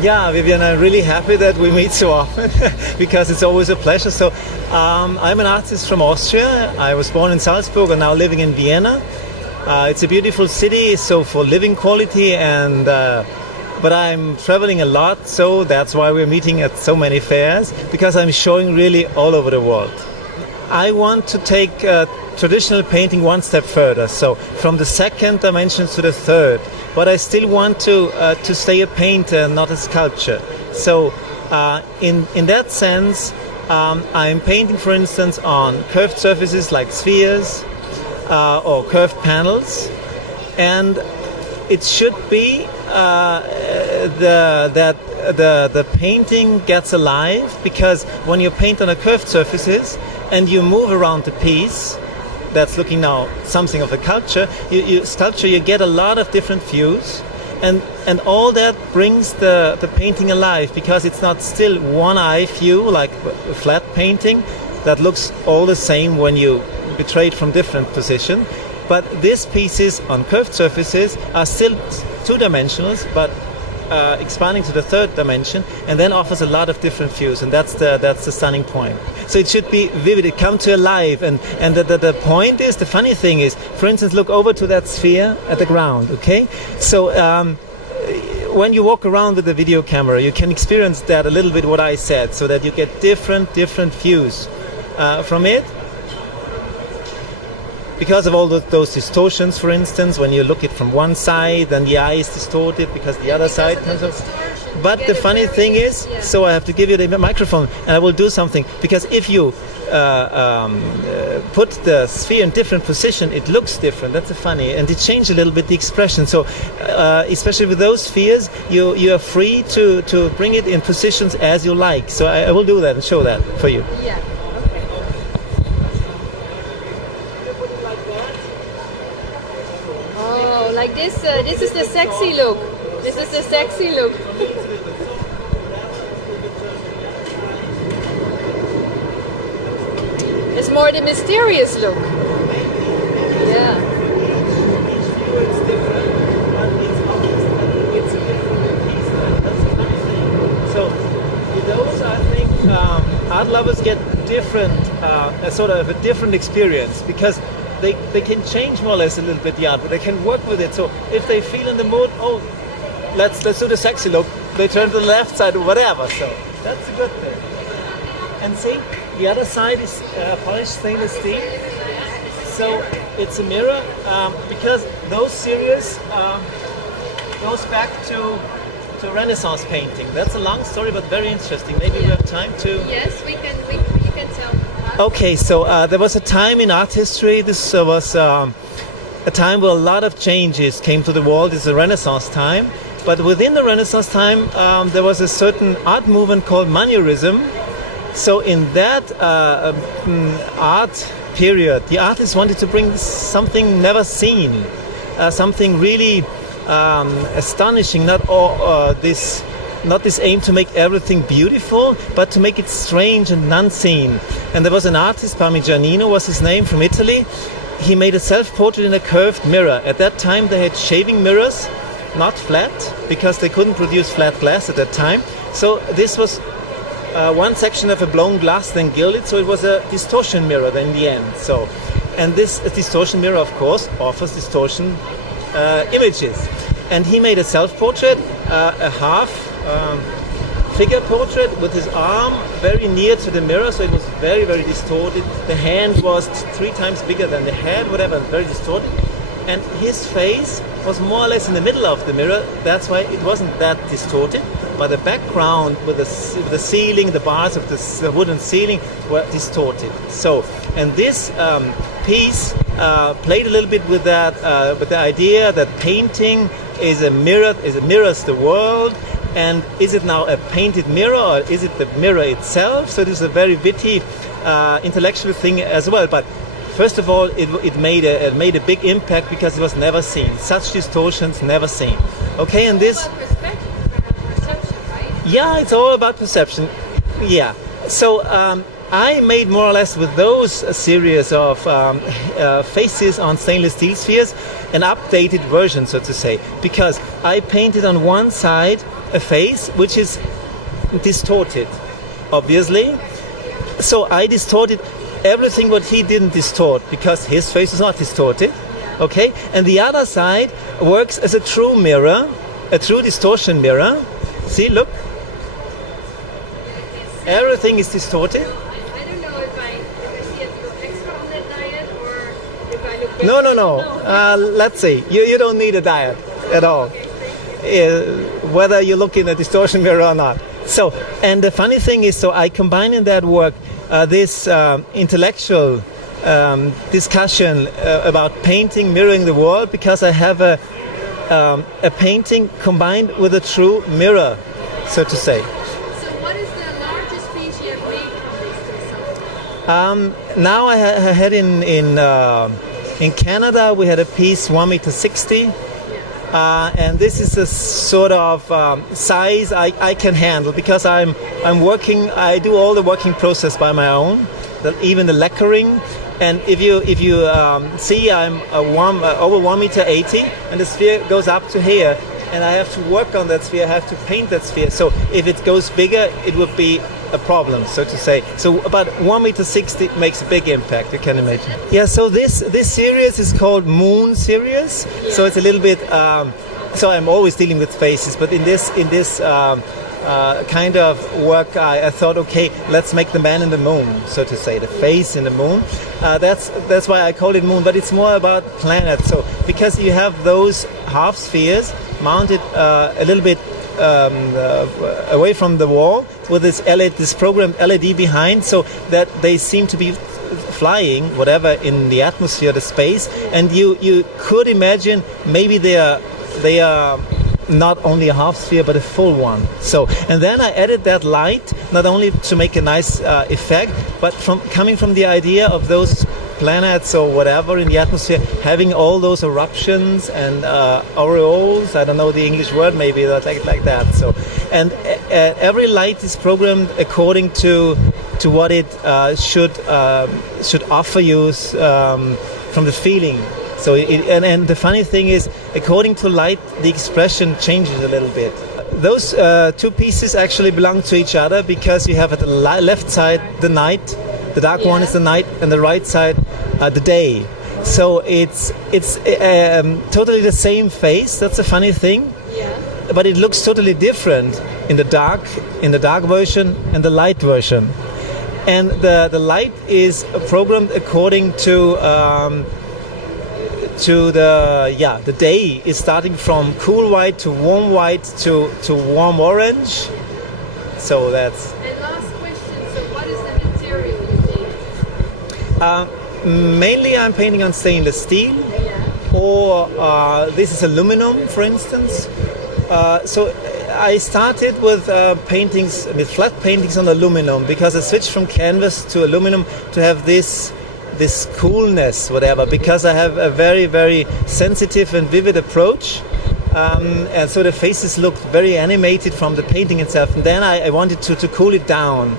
Yeah, Vivian, I'm really happy that we meet so often because it's always a pleasure. So, I'm an artist from Austria. I was born in Salzburg and now living in Vienna. It's a beautiful city, so for living quality, and but I'm traveling a lot, so that's why we're meeting at so many fairs, because I'm showing really all over the world. I want to take traditional painting one step further, so from the second dimension to the third. But I still want to stay a painter, not a sculptor. So in that sense, I'm painting, for instance, on curved surfaces like spheres or curved panels, and it should be that the painting gets alive, because when you paint on a curved surfaces and you move around the piece, that's looking now something of a sculpture, you get a lot of different views, and all that brings the painting alive, because it's not still one eye view like a flat painting that looks all the same when you betray it from different position. But these pieces on curved surfaces are still two-dimensional, but expanding to the third dimension, and then offers a lot of different views, and that's the stunning point. So it should be vivid, it come to life, and the point is, the funny thing is, for instance, look over to that sphere at the ground, okay? So when you walk around with the video camera, you can experience that a little bit, what I said, so that you get different views from it. Because of all those distortions, for instance, when you look it from one side, then the eye is distorted because the other side comes up. But the funny thing is, so I have to give you the microphone, and I will do something, because if you put the sphere in different position, it looks different. That's funny, and it changes a little bit the expression. So, especially with those spheres, you are free to bring it in positions as you like. So I will do that and show that for you. Yeah. Like this, this is the sexy look. This is the sexy look. It's more the mysterious look. Yeah. So those, I think, art lovers get different, sort of a different experience, because they can change more or less a little bit the art, but they can work with it. So if they feel in the mood, oh, let's do the sexy look, they turn to the left side or whatever. So that's a good thing. And see, the other side is polished stainless steel. So it's a mirror, because those series goes back to Renaissance painting. That's a long story, but very interesting. Maybe we have time to. Yes, you can tell. Okay, so there was a time in art history, this was a time where a lot of changes came to the world. It's a Renaissance time. But within the Renaissance time, there was a certain art movement called Manierism. So in that art period, the artists wanted to bring something never seen, something really astonishing, not this aim to make everything beautiful, but to make it strange and unseen. And there was an artist, Parmigianino was his name, from Italy. He made a self-portrait in a curved mirror. At that time they had shaving mirrors, not flat, because they couldn't produce flat glass at that time. So this was one section of a blown glass, then gilded, so it was a distortion mirror then in the end. So, and this distortion mirror, of course, offers distortion images. And he made a self-portrait, a half figure portrait with his arm very near to the mirror, so it was very, very distorted. The hand was 3 times bigger than the head, whatever, very distorted. And his face was more or less in the middle of the mirror. That's why it wasn't that distorted. But the background with the ceiling, the bars of the wooden ceiling were distorted. So, and this piece played a little bit with that, with the idea that painting is a mirror, mirrors the world. And is it now a painted mirror, or is it the mirror itself? So it is a very witty, intellectual thing as well. But first of all, it made a big impact because it was never seen. Such distortions never seen. Okay, and this. Perception, right? Yeah, it's all about perception. Yeah. So I made more or less with those series of faces on stainless steel spheres an updated version, so to say, because I painted on one side a face which is distorted, obviously. So I distorted everything what he didn't distort, because his face is not distorted. Okay, and the other side works as a true mirror, a true distortion mirror. See, look. Everything is distorted. I don't know if I see it go extra on that diet or if I look better. No. Let's see. You don't need a diet at all. Whether you look in a distortion mirror or not. So, and the funny thing is, so I combine in that work this intellectual discussion about painting mirroring the world, because I have a painting combined with a true mirror, so to say. So what is the largest piece you have made from these two? Now I had in Canada we had a piece 1.60 meters. And this is a sort of size I can handle, because I'm working. I do all the working process by my own, even the lacquering. And if you see, I'm over 1.80 meters, and the sphere goes up to here, and I have to work on that sphere. I have to paint that sphere. So if it goes bigger, it would be a problem, so to say. So about 1.60 meters makes a big impact, you can imagine. Yeah, so this series is called Moon series. Yeah. So it's a little bit, so I'm always dealing with faces, but in this kind of work, I thought, okay, let's make the man in the moon, so to say, the face in the moon. That's why I call it moon, but it's more about planets. So because you have those half spheres mounted a little bit away from the wall with this programmed LED behind, so that they seem to be flying, whatever, in the atmosphere, the space, and you could imagine maybe they are not only a half sphere but a full one. So, and then I added that light not only to make a nice effect, but coming from the idea of those planets or whatever in the atmosphere having all those eruptions and aureoles. I don't know the English word, maybe like that. So, and every light is programmed according to what it should offer you from the feeling. So, and the funny thing is, according to light, the expression changes a little bit. Those two pieces actually belong to each other, because you have at the left side the night, the dark one is the night, and the right side the day. So it's totally the same face. That's a funny thing. Yeah. But it looks totally different in the dark version and the light version. And the light is programmed according to the day is starting from cool white to warm white to warm orange. So that's. And last question, so what is the material you paint? Mainly I'm painting on stainless steel, or this is aluminum, for instance. So I started with paintings, with flat paintings on aluminum, because I switched from canvas to aluminum to have this coolness, whatever, because I have a very, very sensitive and vivid approach. And so the faces looked very animated from the painting itself. And then I wanted to cool it down.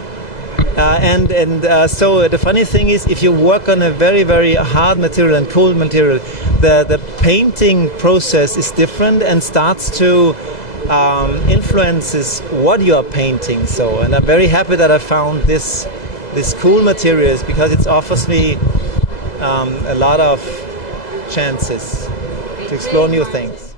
So the funny thing is, if you work on a very, very hard material and cool material, the painting process is different and starts to influences what you are painting. So, and I'm very happy that I found this cool materials, because it offers me a lot of chances to explore new things.